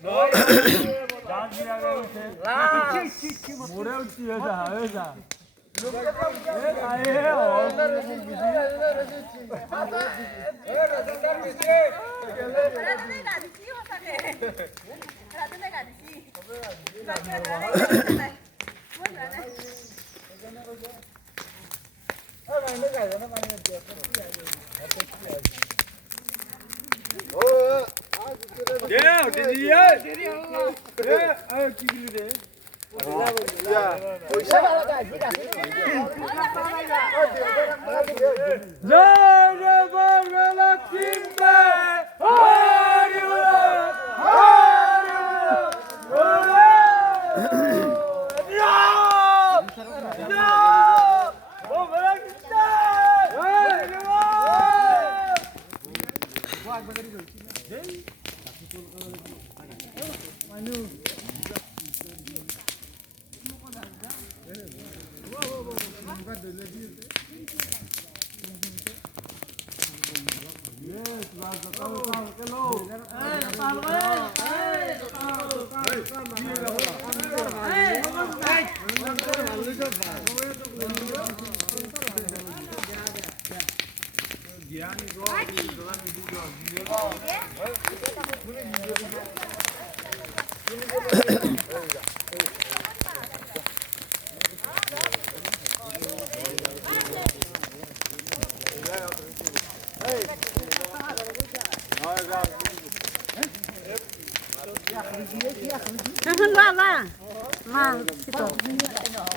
너희 자기라고 모래 웃지 여자. 아예요. Yeah, did you hear? Yeah, I give you this.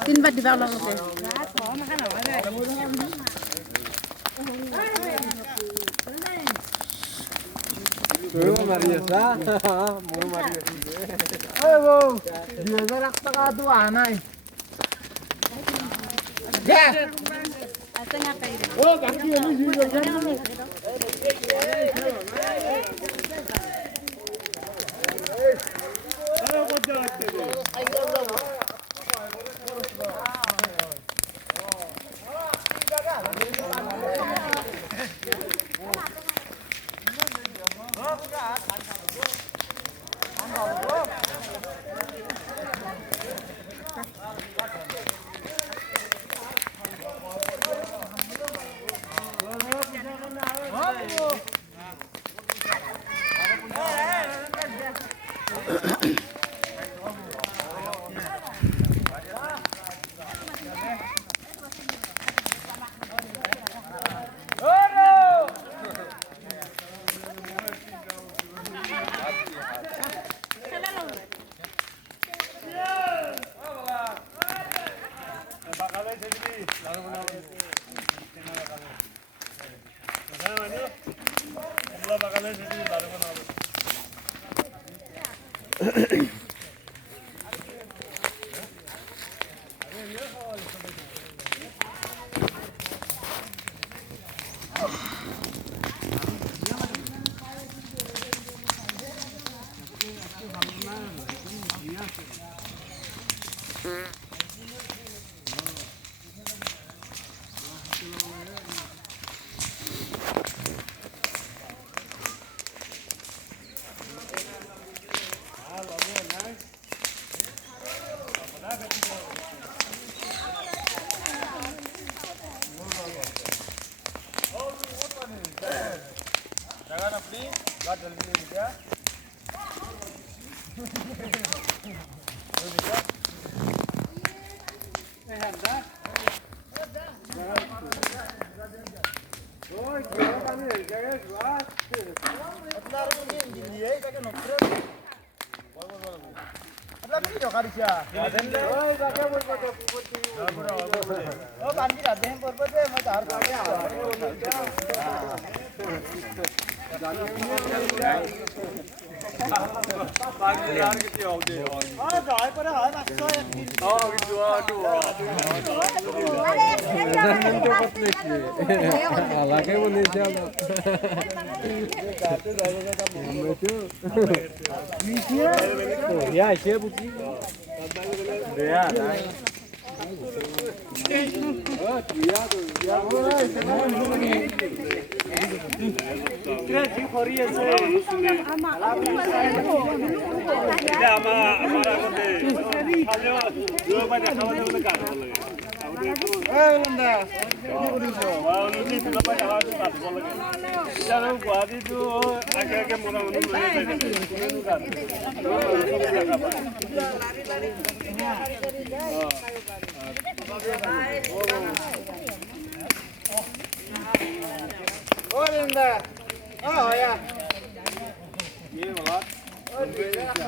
Tin bật đi vào lòng rồi. Muru Maria sa? Muru Maria. Hey wo, dia gerak tengah tu anai. Ya. Oh, kaki ini juga kan. Ayo kerja tu. Jangan अपनी बात जल्दी नहीं क्या? Ya, saya bukti. Ya, Oh, dia tuh. Ya, boleh. কিরে G করি আছে আমার আগতে খালেও দুই পাই দেখাব দেবলে গান ভাল লাগে এই বন্ধা কি করিছো নিজে দুই পাই দেখাব গান ভাল লাগে জানো গুৱাহাটীটো আগে আগে মোনা মনে লৈ যায় ও বন্ধা ও হয়া ये बाबा ও দুইটা রাখা